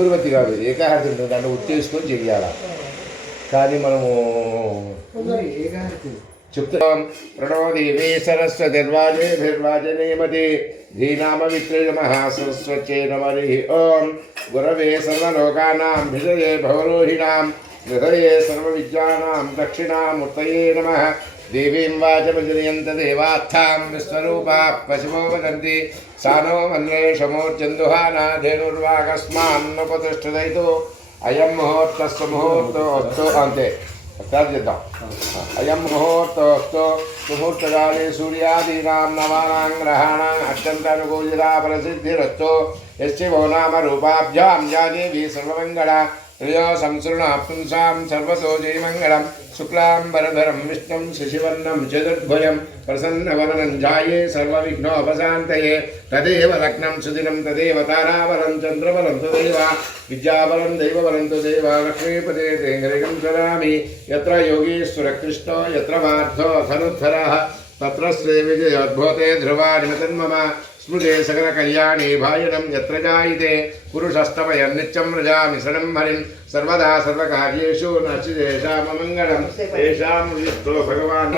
ఊర్వతి కాదు, ఏకాహారతి ఉంటుంది. దాంట్లో ఉత్తేసుకొని చెయ్యాల. కానీ మనము చెప్తాం. ప్రణవ దేవే సరస్వతిర్వాజే నిర్వాజనేమతి ధీనామ విత్రేయ మహాసరస్వత్యై నమః. ఓం గురవే సర్వలోకానాం భిషజే భవరోహిణాం హృదయే సర్వవిద్యానాం దక్షిణామూర్తయే నమః. దేవీం వాచమజనయంత దేవాత్థాం విశ్వరూపాః పశవో వదంతి సానో మన్యేషమోర్చందుహానా ధేనుర్వాగస్మాన్నపతిష్ఠితైతో అయం ముహూర్తస్సు ముహూర్తోస్తు. అంతే స్టార్ట్ చేద్దాం. అయం ముహూర్తోస్తు సుముహూర్తకాలే సూర్యాదీనాం నవానాం గ్రహాణాం అత్యంతానుకూలితా ప్రసిద్ధిరస్తు. యశ్చివో నామ రూపాభ్యాం యా దేవీ సర్వమంగళ త్రయో సంసృణాపుంసాం సర్వతో జయమంగళం. శుక్లాంబరధరం విష్ణుం శశివర్ణం చతుర్భుజం ప్రసన్నవదనం ధ్యాయే సర్వవిఘ్నోపశాంతయే. తదేవ లగ్నం సుదినం తదేవ తారాబలం చంద్రబలం తదేవ విద్యాబలం దైవబలం తదేవ లక్ష్మీపదే తేంగరికం చరామి. యత్ర యోగీశ్వర కృష్ణో యత్ర పార్థో ధనుద్ధరః తత్ర శ్రీ విజయోద్భూతే ధ్రువానిమతన్మమ. స్మృతే సకల కళ్యాణి భాయనం యత్ర జాయితే పురుషస్తమయం నిత్యం వ్రజామి శరణం హరిం. సర్వదా సర్వకార్యేషు నచిదేశామమంగళం. తేషాం విష్ణో భగవాన్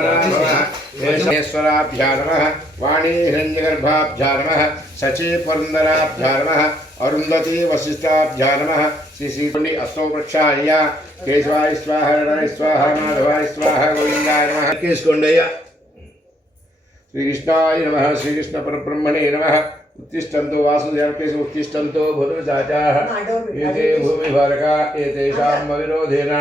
ఏశ్వరాభ్యా నమః. వాణీ హిరణ్యగర్భాభ్యా నమః. శచీ పురందరాభ్యా నమః. అరుంధతీ వశిష్టాభ్యా నమః. శ్రీ అస్తో వృక్షాయ కేశవాయ స్వాహ హరణాయ స్వాహ మాధవాయ స్వాహ గోవిందాయ నమః. కేసుకోండయ్యా. శ్రీకృష్ణాయ నమః. శ్రీకృష్ణ పరబ్రహ్మణే నమః. उत्तिष्ठन्तु वासुदेवकेषु उत्तिष्ठन्तु भूतविजाताः एते भूमिभारका एतेषाम् अविरोधेन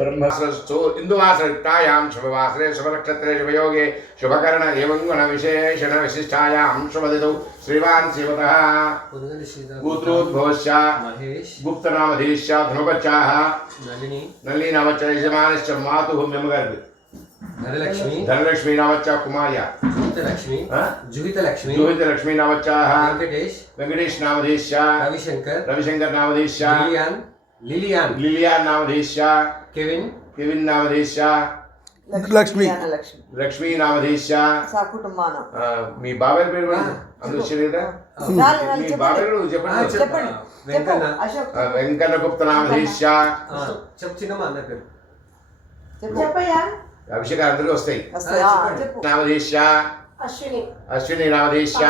ब्रह्मसृष्टो इन्दुवासयुक्तायां शुभवासरे शुभनक्षत्रे शुभयोगे शुभकर्ण एवं गुणविशेषण विशिष्टायां शुभदितौ श्रीवान् श्रीवतः गोत्रोद्भवस्य गुप्तनामधीश्च धनुपच्चाः नलिनीनामच्च यजमानश्च मातुः मेमगर्भ धनलक्ष्मी नामच्चा कुमार्या जुहितलक्ष्मी नामच्चा वेंकटेश नामधीश्या रविशंकर नामधीश्या लिलियान नामधीश्या केविन नामधीश्या लक्ष्मी नामधीश्या साकुटुंबान मी बाबेर पेరు अंदु శరీరా మీ బాబేరు చెప్పండి వెంకన్న గుప్త నామధీశ్యా చిన్నమ్మ అన్న పేరు చెప్పయ్యా అభిషేకాలు అందరికీ వస్తాయి. నామధీశ్య అశ్విని నామధీశ్య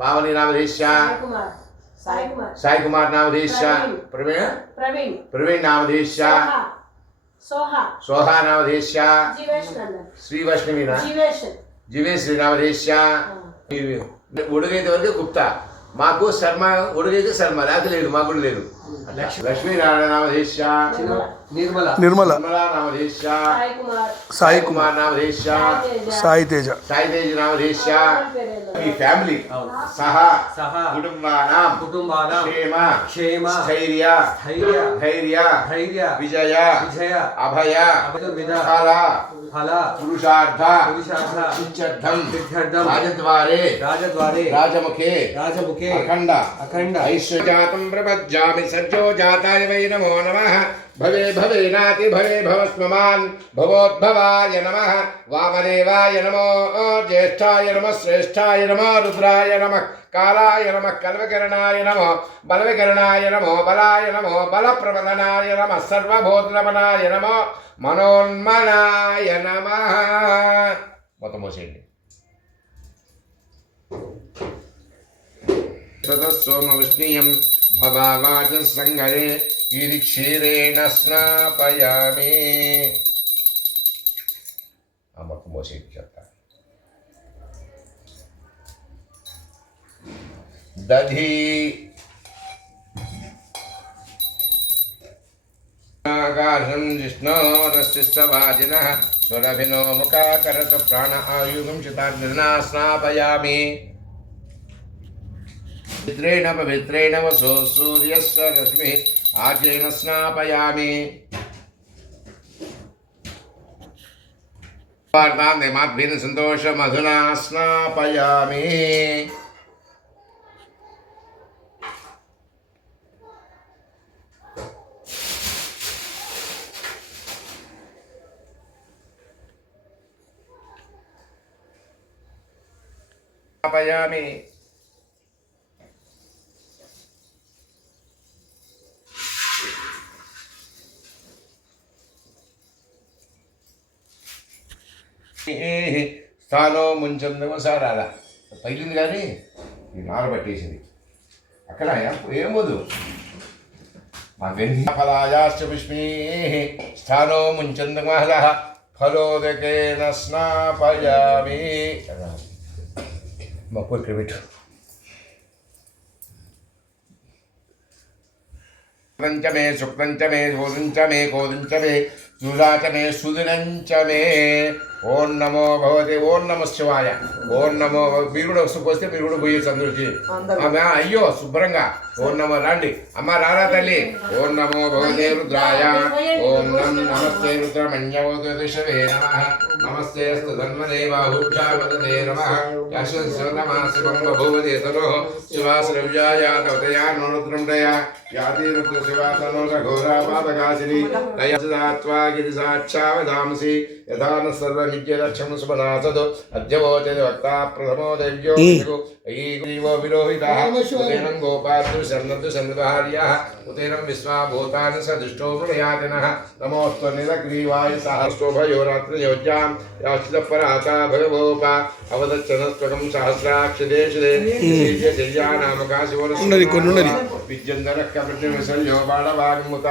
పావని నామధీశ్య సాయి కుమార్ నామధీశ్య ప్రవీణ్ నామధీశ్య సోహా నామధీశ్య శ్రీ వైష్ణవి జీవేశ్వరి నామధీశ్య. ఉడుగైతే వరకు గుప్తా. మాకు శర్మ ఉడుగైతే శర్మ లేకపోతే లేదు, మాకు కూడా లేదు. లక్ష్మీనారాయణ నామధీశ్య నిర్మల నామధీశ్య సాయి కుమార్ నామధీశ్య సాయి తేజ నామధీశ్య. మీ ఫ్యామిలీ సహా కుటుంబానాం క్షేమ స్థైర్య విజయ అభయ ఫల పురుషార్థ సిద్ధ్యర్థం రాజద్వారే రాజముఖే అఖండ ఐశ్వర్యాతం ప్రపజ్జామి సజ్జో జాతాయ వై నమో నమః. భవే భవేనాతి భవే భవస్మమాన్ భవోద్భవాయ నమః. వామదేవాయ నమో జ్యేష్ఠాయ నమః శ్రేష్ఠాయ నమో రుద్రాయ నమః కాలాయ నమః కల్వకరణాయ నమో బలవికరణాయ నమో బలాయ నమో బలప్రవదనాయ నమః సర్వభూతనమనాయ నమో మనోన్మనాయ నమః. మొత్తం మోసేయండి. సోమ విష్ణీయం భవావాచ సంగరే ఇది క్షీరేణ స్నాపయామి. మొత్తం మోసేయండి చెప్తా. దధి ఆకాశం జిష్ణోరశిస్తవాజినః సురభినో ముఖాకరత ప్రాణ ఆయుగం శతాగ్నినా స్నాపయామి. మిత్రేణ పవిత్రేణ వసో సూర్యస్య రశ్మిః ఆజ్యేన స్నాపయామి. వార్తాం దేమాద్భిః సంతోష మధునా స్నాపయామి. స్థానో ముంచందమో సార్ అలా పైలింది కానీ ఈ నార పట్టేసింది అక్కడ ఏమోదు మా వెన్ను ఫలాయాశ్చ పుష్మీ స్థానో ముంచందమహల ఫలోదకేన స్నాపయామి మా కోరిక పెట్టు మే శుక్లంచ మే గోధుంచ మే కోదుంచ మే సుధాచ మే సుదినంచ మే ఓం నమో భగవతే ఓం నమ శివాయ ఓం నమో మీరు కూడా వస్తే మీరు కూడా పోయొచ్చు అందరికి అయ్యో శుభ్రంగా ఓం నమో రండి అమ్మ రారా తల్లి ఓం నమో భగవతే రుద్రాయ ఓం నమస్తే రుద్రమణ్యవోదశవే నమః నమస్తే అస్తు ధన్వనే బాహుభ్యావదే నమః యశస్వనమాసివం బభూవదే తనో శివాశ్రవ్యాయ తవతయా నోరుద్రండయ యాతి రుద్ర శివాతనో రఘోరా పాదకాశిని దయసదాత్వా గిరి సాక్షావధాంసి యథాన సర్వనిత్యలక్ష్యం సుమనాసదు అద్యవోచది వక్తా ప్రథమో దైవ్యో జీవో విరోహితః ఉతేనం గోపాద్రు సన్నద్దు సన్నిధార్యః ఉతేనం విశ్వాభూతాని సదుష్టో మృణయాతినః నమోస్తు నిరగ్రీవాయ సహస్రోభయోరాత్రయోజ్యాం యాచితపరాతా భగవోప అవదచ్చనస్త్వకం సహస్రాక్షదేశదే శయ్యానామకాశివనసున్నది విద్యంధనః కపటివిసర్యో బాణవాగ్ముత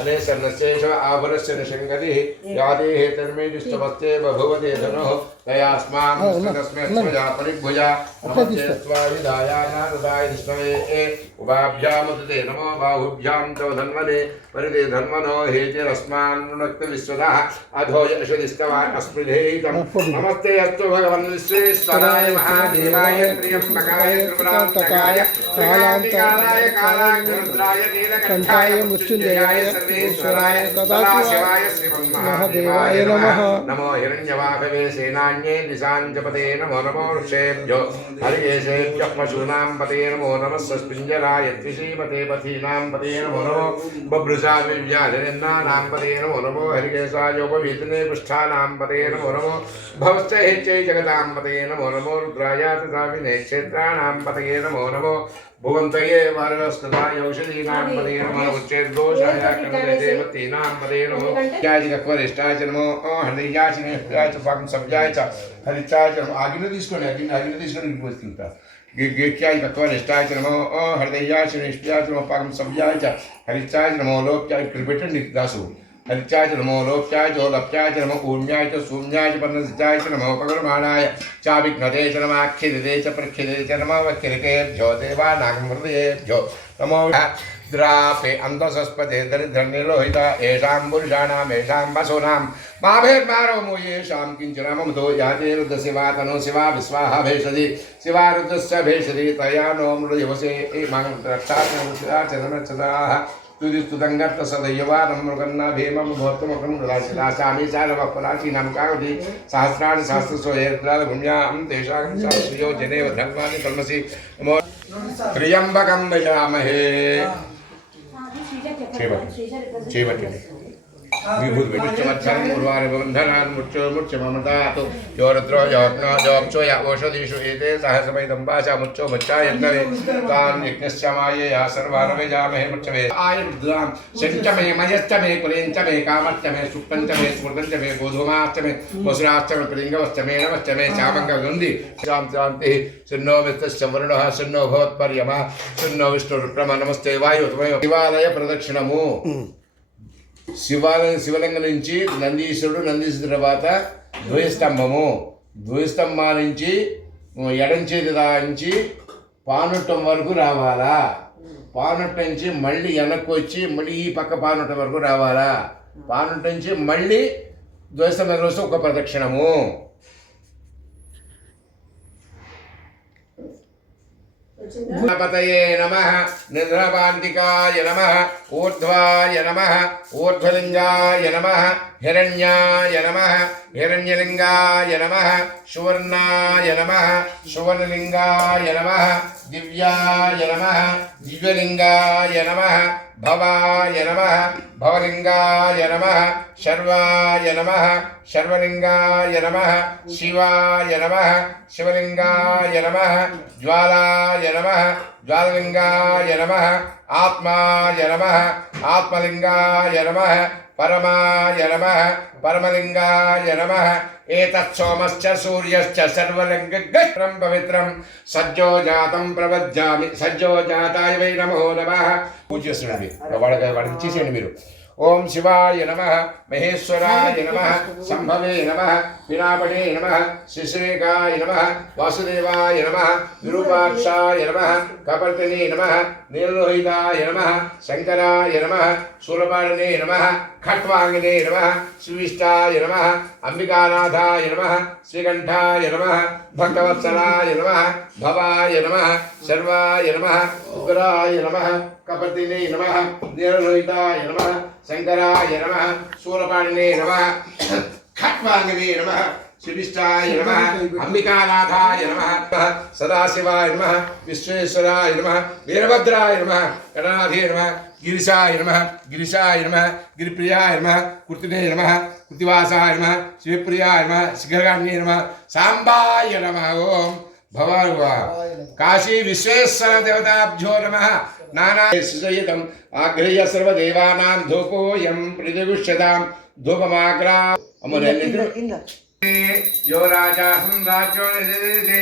అనే సన్నశేష ఆభరస్య నిషంగతి యాదే హేతర్మేదిష్టమస్తే బభువతే ధనో దయాస్మాం తస్మై స్మజా పరిభుజా నమస్తే స్వామిదాయ నారదాయ విష్ణవే ఉభాభ్యాముదే నమో బాహుభ్యాం తవ ధన్వనే పరిదే ధన్వనో హేతిరస్మాన్ నక్త విశ్వదః అధో యశదిస్తవాన్ అస్మృధేయితం నమస్తే అస్తు భగవన్ విశ్వేశ్వరాయ మహాదేవాయ త్ర్యంబకాయ త్రిపురాంతకాయ కాలాంతకాయ కాలాగ్నిరుద్రాయ నీలకంఠాయ మృత్యుంజయాయ సర్వేశ్వరాయ సదాశివాయ శ్రీమన్మహాదేవాయ నమః నమో హిరణ్యవాహవే సేనాన్యే నిశాంజపతే నమో నమో ఋషేభ్యో హరికేశేభ్యః పశూనాం పతే నమో నమః సస్పింజరాయ ద్విషీపతే పథీనాం పతే నమో నమో బభ్రుషా వివ్యాధినిన్నానాం పతే నమో నమో హరికేశాయోపవీతినే పృష్ఠానాం పతే నమో నమో భవశ్చ హేచ్చై జగతాం పతే నమో నమో రుద్రాయ తథావినే క్షేత్రాణాం పతే నమో నమో భువంతయే వారవస్కృతాయ ఔషధీనాం పతే నమో ఉచ్చేర్దోషాయ కృతదేవతీనాం పతే నమో యాజికవరిష్టాయ నమో హృదయాచినేష్టాయ పాకం సభ్యాయ చ హరిచాయ నమో ఆగిన తీసుకొని పోతుంటా గిక్యాయ కవరిష్టాయ నమో హృదయాచినేష్టాయ నమో పాకం సభ్యాయ చ హరిచాయ నమో లోక్యాయ ఇక్కడ పెట్టండి దాసు హరిచాయ నమో లోక్యాయ చోలప్యాయ నమో ఊర్మ్యాయ చ శూన్యాయ పర్ణసిచాయ నమో పగర్మాణాయ చావిఘ్నతే చ నమాఖ్యతే చ ప్రఖ్యతే చ నమో వక్కిరకేభ్యో దేవానాగమృతయేభ్యో నమో ద్రాపే అంతసస్పతే దరిద్రనిర్లోహిత ఏషాం పురుషాణాం ఏషాం పశూనాం మాభేర్మారవము ఏషాం కించనమముతో యాతే రుద్ర శివాతను శివా విశ్వాహ భేషది శివా రుద్రస్య భేషది తయా నో మృదివసే రక్షాచరణచదాః తుదిస్తుదంగర్త సదయ్యవానం మృగన్నా భీమం భోత్తముఖం రాశామి చాలవపరాశీనాం కావతి సహస్రాణి సహస్రసో ఏర్ద్రాల భూమ్యాం తేషాం శాస్త్రియో జనేవ ధర్మాన్ని కల్మసి నమో త్ర్యంబకం యజామహే చేయబట్టి విభూతిమధ్యం ఉర్వారిబంధనాన్ ముచ్చో మమతాతు యోరుద్రో యోర్నో యోక్షో ఓషధీషు ఏతే సహసమైదం భాషా ముచ్చో ముచ్చాయంతవే తాన్ యజ్ఞశ్చమాయే యా సర్వానవేజామహే ముచ్చవే ఆయుర్ద్రాం శంచమే మయశ్చమే కులేంచమే కామశ్చమే సుక్తంచమే స్మృతంచమే గోధుమాశ్చమే వసురాశ్చమే ప్రింగవశ్చమే నమశ్చమే చామంగగుంది శాంతి సున్నో మిత్రశ్చ వరుణః సున్నో భవత్పర్యమః సున్నో విష్ణురుక్రమ నమస్తే వాయు శివాలయ ప్రదక్షిణము శివలింగం నుంచి నందీశ్వరుడు తర్వాత ధ్వజస్తంభా నుంచి ఎడం చేతి నుంచి పానుట్టం వరకు రావాలా పానుట్ట నుంచి మళ్ళీ వెనక్కి వచ్చి మళ్ళీ ఈ పక్క పానుట్ట వరకు రావాలా పానుట్ట నుంచి మళ్ళీ ధ్వజస్తంభం వస్తే ఒక ప్రదక్షిణము గణపతయే నమః నిద్రపాంతికాయ నమః ఊర్ధ్వాయ నమః ఊర్ధ్వలింగాయ నమః హిరణ్యాయ నమః హిరణ్యలింగాయ నమః సువర్ణాయ నమః సువర్ణలింగాయ నమః దివ్యాయ నమః దివ్యలింగాయ నమః భవాయ నమః భవలింగాయ నమః శర్వాయ నమః శర్వలింగాయ నమః శివాయ నమః శివలింగాయ నమః జ్వాలాయ నమః జ్వాలలింగాయ నమః ఆత్మాయ నమః ఆత్మలింగాయ నమః परमाय नमः परमलिंगाय नमः एतत् सोमश्च सूर्यश्च सर्वलिंगं पवित्रं सज्जो जातं प्रवज्जामि सज्जो जाताय वै नमो नमः पूज्यश्रेणी वाడికి ఇచ్చేసేయండి మీరు ओम शिवाय नमः महेश्वराय नमः संभवे नमः पिनापटे नमः शिश्रेकाय नमः वासुदेवाय नमः विरूपाक्षाय नमः कपर्दिने नमः नीललोहिताय नमः शंकराय नमः शूलपाणिने नमः खट्वांगिने नमः शिविष्टाय नमः अंबिकानाथाय नमः श्रीकंठाय नमः भक्तवत्सलाय नमः भवाय नमः सर्वाय नमः उग्राय नमः कपर्दिने नमः नीललोहिताय नमः शंकराय नमः शूलपाणिने नमः खट्वांगिने नमः शिविष्टाय नमः अंबिकानाथाय नमः सदाशिवाय नमः विश्वेश्वराय नमः वीरभद्राय नमः गणनाथे नमः गिरिशाय नमः गिरिप्रियाय नमः कृतिने नमः कृतिवासाय नमः शिवप्रियाय नमः शिखरगामिने नमः सांबाय नमः ओम भवानुवा काशी विश्वेश्वर देवताभ्यो नमः नाना सुजयितम् आग्रह्य सर्वदेवानां धूपोऽयं प्रतिगुह्यतां धूपमाग्रा यो राजा राज्यो निधे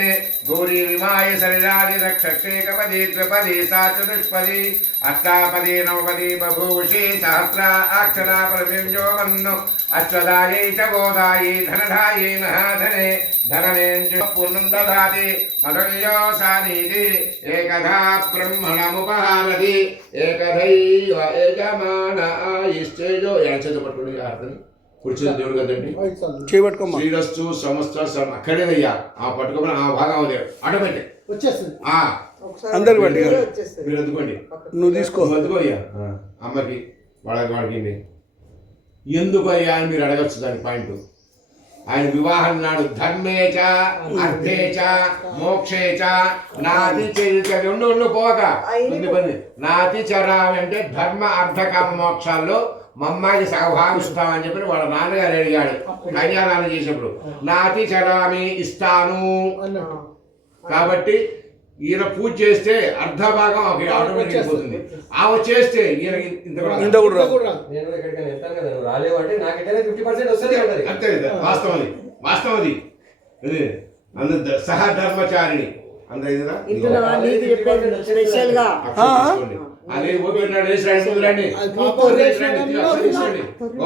गौरी विमाय शरीरादि रक्षक्षे कपदे द्विपदे सा चतुष्पदी अष्टापदी नवपदी बभूषे सहस्रा अक्षरा प्रतिबिंजो मन्नो अश्वदायै च गोदायै धनधायै महाधने धनमेन्द्र पूर्णं ददाति मधुर्यो सानीति एकधा ब्रह्मणमुपहारति एकधैव यजमान आयुश्चेजो यांचेतो पట్టుకుని అర్థం కూర్చుని దేవుడు కదండి చేయబట్టుకోమ్మా శ్రీరస్తు సమస్త అక్కడేదయ్యా ఆ పట్టుకోమని ఆ భాగం అదే ఆటోమేటిక్ వచ్చేస్తుంది అందరికి పట్టి మీరు అందుకోండి నువ్వు తీసుకో అందుకో అయ్యా అమ్మకి వాడికి ఎందుకు అయ్యా అని మీరు అడగచ్చు దాని పాయింట్ ఆయన వివాహం నాడు ధర్మేచ అర్థేచ మోక్షేచ నాతి ఉండు పోక నాతి చరామి అంటే ధర్మ అర్థకామ మోక్షాల్లో మా అమ్మాయికి సహభాగిస్తామని చెప్పి వాళ్ళ నాన్నగారు అడిగాడు కన్యాదానం చేసినప్పుడు నాతి చరామి ఇస్తాను కాబట్టి ఈయన పూజ చేస్తే అర్ధ భాగం ఆటోమేటిక్ అయిపోతుంది ఆమె చేస్తే ఈయన ఇంత అంతే వాస్తవం అది సహధర్మచారిణి అదే ఓపెన్నాడు వేసిరండి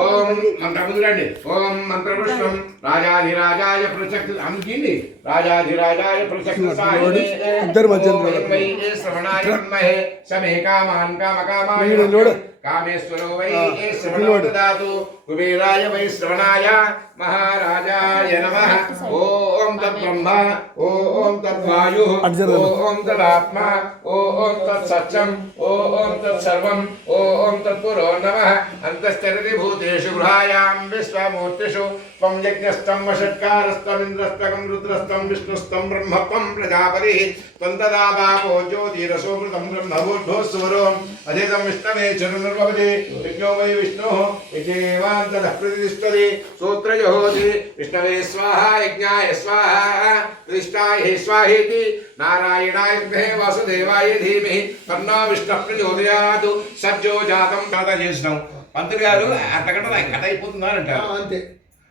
ఓం మంత్రముందురండి ఓం మంత్రపుష్పం రాజాధిరాజాయ ప్రసక్తి అందుకండి రాజాధిరాజాయ ప్రసక్తి శ్రవణాయ బ్రహ్మహే సమే కామాన్ కామకామాయ కామేశ్వరో వై శ్రవణో దదాతు కుబేరాయ వై శ్రవణాయ మహారాజాయ నమః ఓం తద్బ్రహ్మ ఓం తద్వాయు ఓం తదాత్మ ఓం తత్సత్యం ఓం తత్సర్వం ఓం తత్పురో నమః అంతశ్చరతి భూతేషు గృహాయాం విశ్వమూర్తిషు త్వం యజ్ఞస్తం వషట్కారస్తం ఇంద్రస్తం రుద్రస్తం విష్ణుస్తం బ్రహ్మత్వం ప్రజాపతి త్వం తదా బాపో జ్యోతిరసో మృతం బ్రహ్మభూర్భువస్సువరో అధితం విష్ణవే చరుర్భవతి విష్ణో వై విష్ణు యజ్ఞేవాంతః ప్రతిష్ఠతి సూత్రజహోతి విష్ణవే స్వాహ యజ్ఞాయ స్వాహ ప్రతిష్ఠాయ స్వాహేతి నారాయణాయ వాసుదేవాయ ధీమహి తన్నో విష్ణుః ప్రచోదయాత్ సజ్జో జాతం కథ చేసినాం పంతులు గారు అర్ధగంట కథ అయిపోతుందా అంటారు అంతే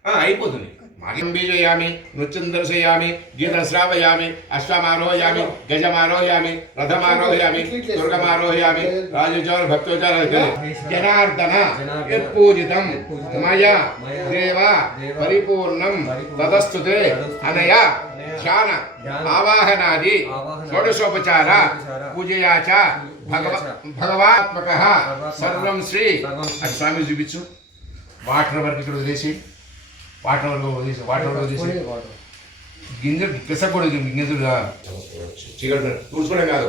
అయిపోతుంది మాగం బీజయామి నృత్యం దర్శయామి గీతం శ్రావయామి అశ్వమారోహయామి గజమారోహయామి రథమారోహయామి దుర్గమారోహయామి రాజోచార భక్తోచార జనార్దన యత్పూజితం మయా దేవ పరిపూర్ణం తదస్తుతే అనయా ధ్యాన ఆవాహనాది షోడశోపచార పూజయా చ భగవాత్మకః సర్వం శ్రీ అది స్వామి చూపించు వాటర్ వరకు ఇక్కడ వదిలేసి వాటర్ వదిలేసి గింజ పిసకూడదు గింజలు చీకటి తుడుచుకోవడం కాదు